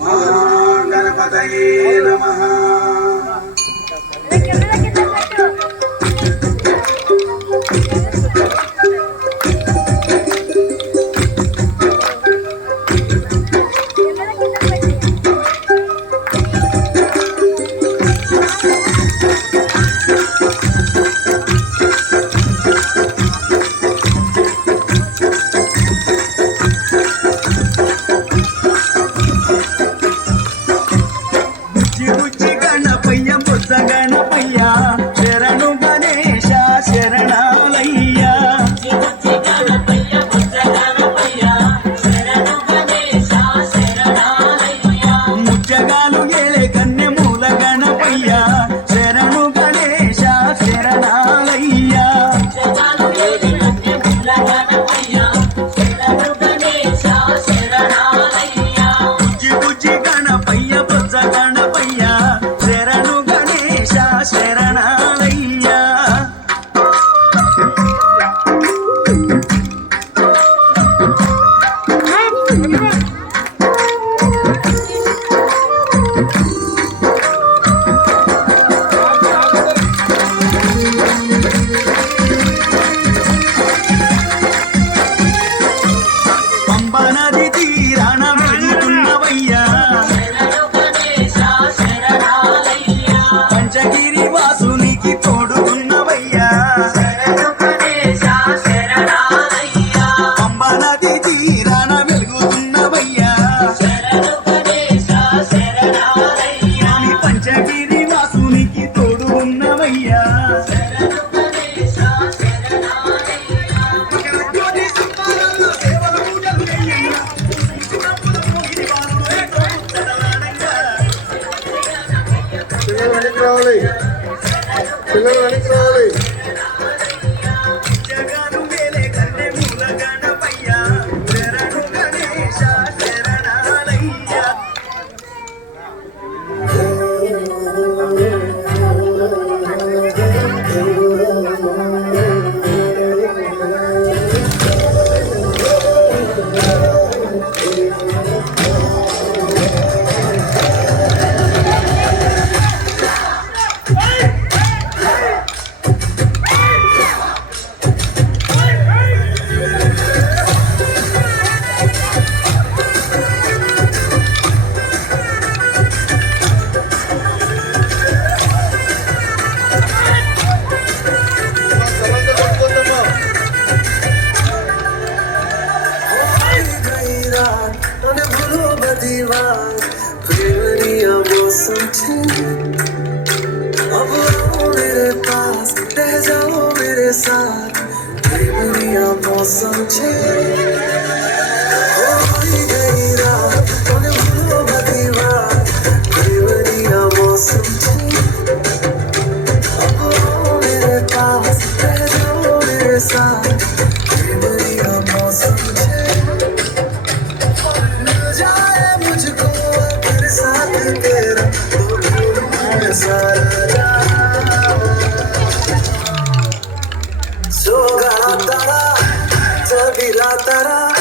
महागणपतये नमः। పిల్లలు వెనక్కి రావాలి. अब आओ मेरे पास, रह जाओ मेरे साथ, प्रेमनिया मौसम छे। होई गई रात, तूने भूलो बदी बात, प्रेमनिया मौसम छे। अब आओ मेरे पास, रह जाओ मेरे साथ, प्रेमनिया मौसम छे। मिल जाए मुझको तेरे साथ तेरा सोगा तारा, जबीला तारा।